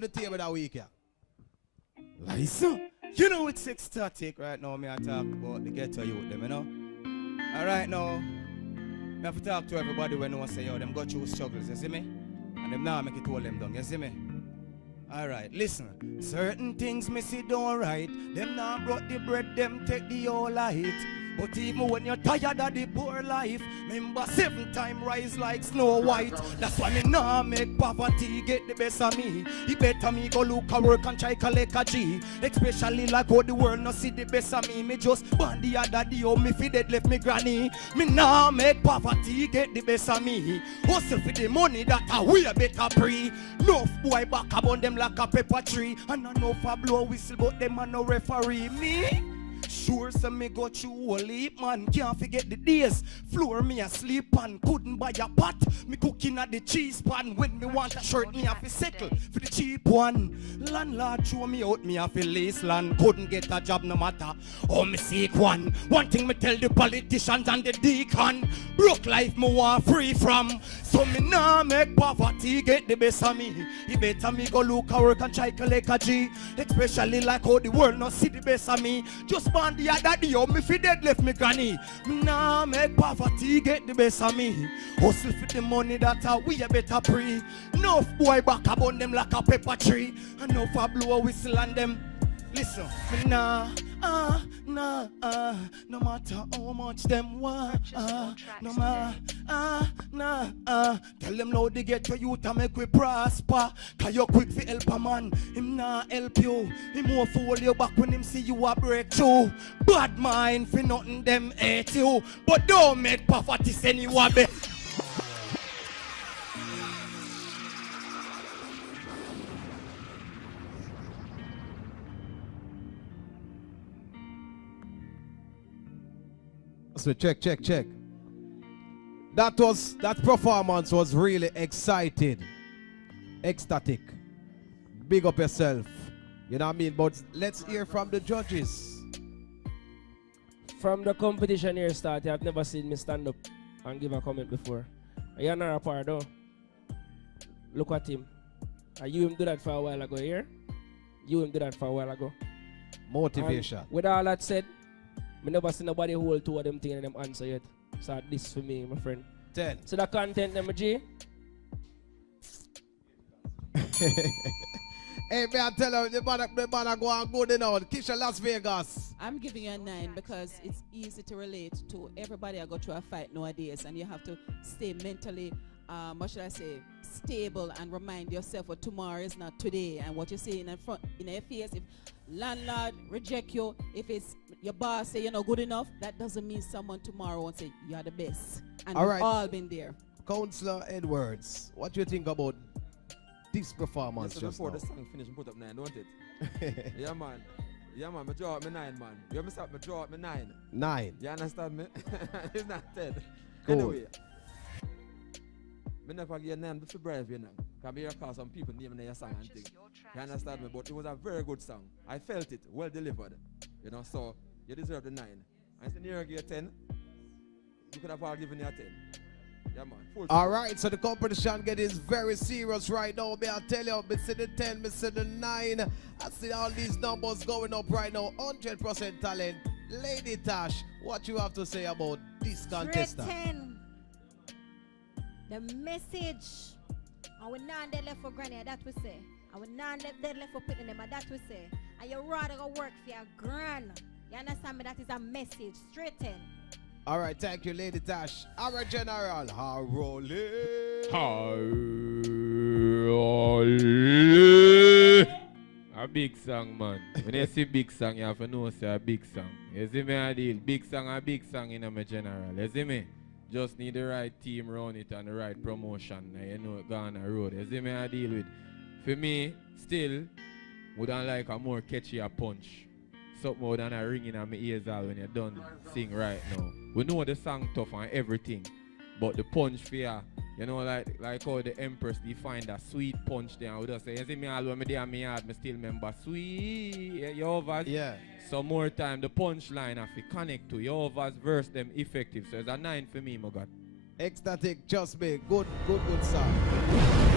the table that week, yeah. Lisa, you know it's ecstatic right now. Me I talk about the ghetto youth, them, you know. All right now, me have to talk to everybody when I say, yo, them go through struggles, you see me? And them now make it all them down, you see me? All right, listen. Certain things me see don't right. Them now brought the bread, them take the whole light. But even when you're tired of the poor life, remember 7 times rise like Snow White. That's why me nah make poverty get the best of me. It better me go look a work and try collect a G. Especially like how the world no see the best of me. Me just band the other day, oh me fi dead left me granny. Me nah make poverty get the best of me. Hustle for the money that a way better pre. Enough boy back upon them like a pepper tree. And I know for blow whistle but them a no referee. Me? Sure, so me go through a leap, man. Can't forget the days. Floor me asleep and couldn't buy a pot. Me cooking at the cheese pan. When me want a shirt, me have to settle for the cheap one. Landlord throw me out, me have to lace land. Couldn't get a job no matter. Oh, me seek one. One thing me tell the politicians and the deacon. Broke life me want free from. So me nah make poverty get the best of me. You better me go look a work and try collect a G. Especially like how the world no see the best of me. Just born the other day, oh, me fi dead left me granny. Me nah make poverty get the best of me. Hustle for the money that we a better pre. Enough boy back upon them like a pepper tree. Enough a blow a whistle on them. Listen, me nah, no matter how much them want, no tell them now they get your youth and make we prosper. Cause you quick for help a man, him nah help you. Him more fool you back when him see you a breakthrough. Bad mind for nothing them hate you, but don't make poverty send you a bit. So check. That performance was really exciting. Ecstatic. Big up yourself. You know what I mean? But let's hear from the judges. From the competition here start, I've never seen me stand up and give a comment before. You're not a part though. Look at him. You him do that for a while ago here. You him do that for a while ago. Motivation. And with all that said, I never see nobody hold two of them things and them answer yet. So this for me, my friend. 10. So the content, them G. Hey, may I tell you, the man go on good now. Kisha Las Vegas. I'm giving you a 9 because it's easy to relate to everybody. I go through a fight nowadays, and you have to stay mentally, what should I say, stable and remind yourself what tomorrow is not today. And what you see in your face, if landlord reject you, if it's your boss say you're not good enough, that doesn't mean someone tomorrow won't say you're the best. And all we've right. all been there. Counselor Edwards, what do you think about this performance just before now? the song finish, put up 9, don't it? Yeah, man, me draw up me 9, man. You hear me start, me draw up me 9. 9. You understand me? It's not 10. Cool. Anyway, me never get name to brave, you know. Because me call some people name in your song and thing. You understand me? But it was a very good song. I felt it, well delivered. You know, so you deserve the 9. And since you get 10, you could have all given you a 10. Yeah, man. Full All right, so the competition getting very serious right now. May I tell you, me see the 10, me see the 9. I see all these numbers going up right now. 100% talent. Lady Tash, what you have to say about this contestant? 10. The message. I will not dead left for granny, that we say. I will not dead left for picking them, that we say. And you rather go work for your gran. You understand me? That is a message. Straight 10. All right, thank you, Lady Tash. Our General, Harole. A big song, man. When you see big song, you have to know it's a big song. You see me, I deal. Big song in my general. You see me? Just need the right team around it and the right promotion. You know, go on the road. You see me, I deal with. For me, still, wouldn't like a more catchy a punch. Something more than a ringing on my ears all when you're done sing right now. We know the song tough and everything, but the punch fear, you know, like how the Empress defined a sweet punch there. I would just say, you see me all when me there in my yard, me still remember sweet, your verse. Yeah. So more time, the punchline have to connect to your verse, verse them effective. So it's a 9 for me, my God. Ecstatic, just me. Good song.